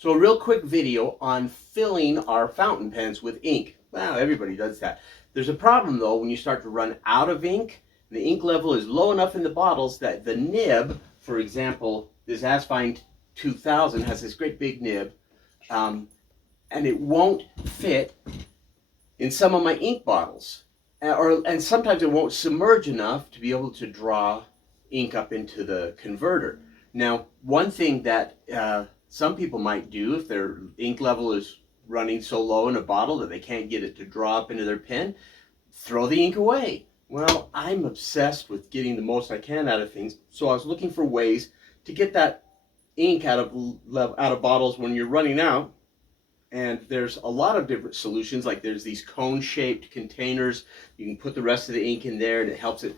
So a real quick video on filling our fountain pens with ink. Well, everybody does that. There's a problem though when you start to run out of ink. The ink level is low enough in the bottles that the nib, for example, this Asfine 2000 has this great big nib, and it won't fit in some of my ink bottles. And sometimes it won't submerge enough to be able to draw ink up into the converter. Now, one thing that some people might do if their ink level is running so low in a bottle that they can't get it to draw up into their pen, throw the ink away. Well, I'm obsessed with getting the most I can out of things, so I was looking for ways to get that ink out of bottles when you're running out. And there's a lot of different solutions. Like there's these cone-shaped containers. You can put the rest of the ink in there, and it helps it.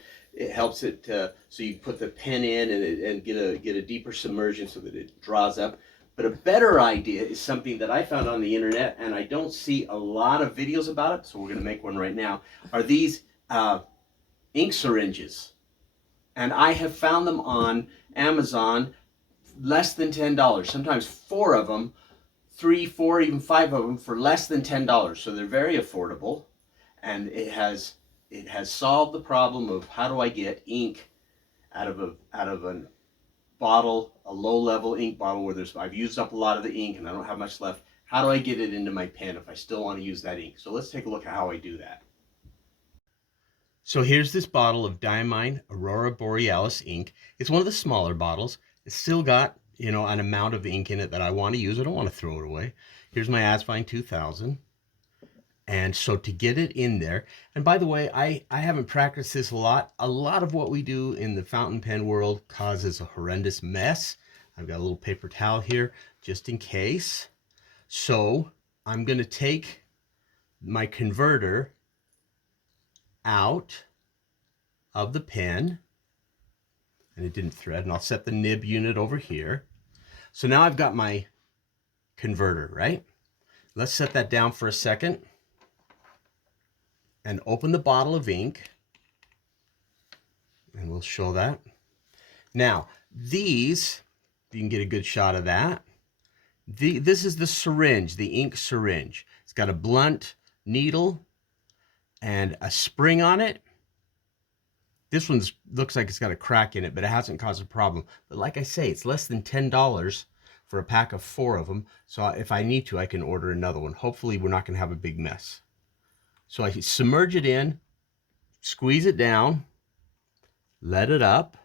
So you put the pen in and get a deeper submersion so that it draws up. But a better idea is something that I found on the internet, and I don't see a lot of videos about it. So we're going to make one right now. Are these ink syringes? And I have found them on Amazon, less than $10. Sometimes 4 of them. 3, 4, even 5 of them for less than $10. So they're very affordable, and it has solved the problem of how do I get ink out of a bottle, a low-level ink bottle where I've used up a lot of the ink and I don't have much left. How do I get it into my pen if I still want to use that ink? So let's take a look at how I do that. So here's this bottle of Diamine Aurora Borealis ink. It's one of the smaller bottles. It's still got an amount of ink in it that I want to use. I don't want to throw it away. Here's my Asfine 2000. And so to get it in there, and by the way, I haven't practiced this a lot. A lot of what we do in the fountain pen world causes a horrendous mess. I've got a little paper towel here just in case. So I'm going to take my converter out of the pen, and it didn't thread, and I'll set the nib unit over here. So now I've got my converter, right? Let's set that down for a second and open the bottle of ink, and we'll show that. Now, these, you can get a good shot of that. This is the syringe, the ink syringe. It's got a blunt needle and a spring on it. This one looks like it's got a crack in it, but it hasn't caused a problem. But like I say, it's less than $10 for a pack of 4 of them. So if I need to, I can order another one. Hopefully we're not going to have a big mess. So I submerge it in, squeeze it down, let it up,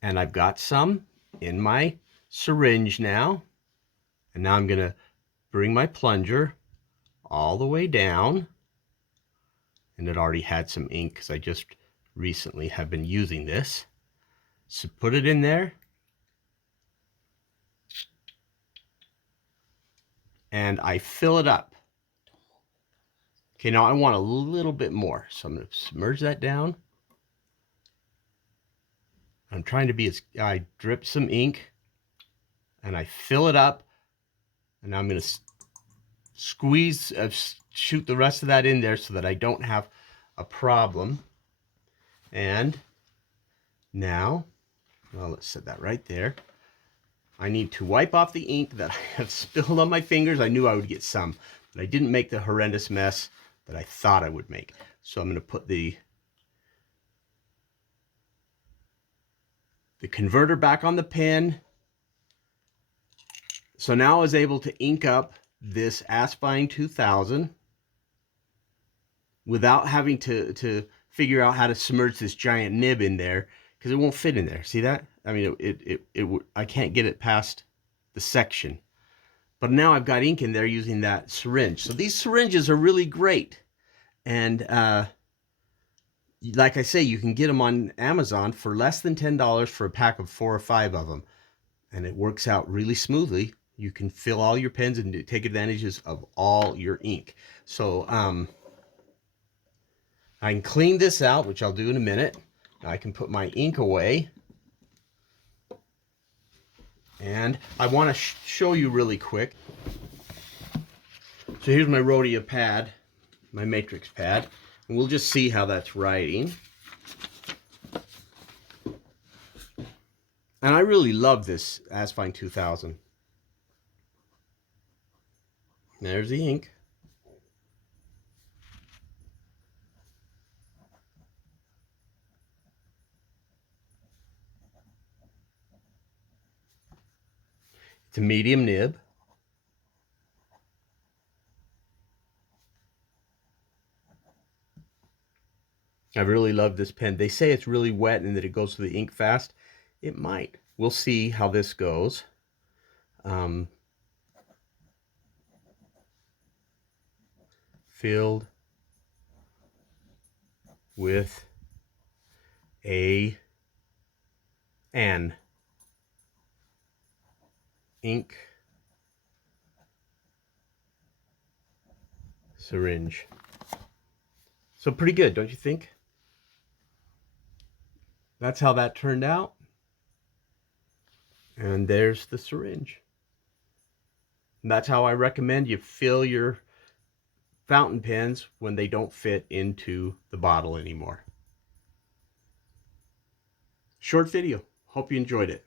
and I've got some in my syringe now. And now I'm going to bring my plunger all the way down. And it already had some ink because I just recently have been using this. So put it in there. And I fill it up. Okay, now I want a little bit more. So I'm going to submerge that down. I'm trying to be I drip some ink and I fill it up. And now I'm going to squeeze, shoot the rest of that in there so that I don't have a problem. And now, well, let's set that right there. I need to wipe off the ink that I have spilled on my fingers. I knew I would get some, but I didn't make the horrendous mess that I thought I would make. So I'm going to put the converter back on the pen. So now I was able to ink up this Asfine 2000 without having to figure out how to submerge this giant nib in there, because it won't fit in there. See that? I mean, I can't get it past the section. But now I've got ink in there using that syringe. So these syringes are really great. And like I say, you can get them on Amazon for less than $10 for a pack of 4 or 5 of them. And it works out really smoothly. You can fill all your pens and take advantages of all your ink. So I can clean this out, which I'll do in a minute. I can put my ink away. And I want to show you really quick. So here's my Rhodia pad, my matrix pad. And we'll just see how that's writing. And I really love this Asfine 2000. There's the ink. It's a medium nib. I really love this pen. They say it's really wet and that it goes through the ink fast. It might. We'll see how this goes. Filled with an ink syringe. So pretty good, don't you think? That's how that turned out. And there's the syringe. And that's how I recommend you fill your fountain pens when they don't fit into the bottle anymore. Short video. Hope you enjoyed it.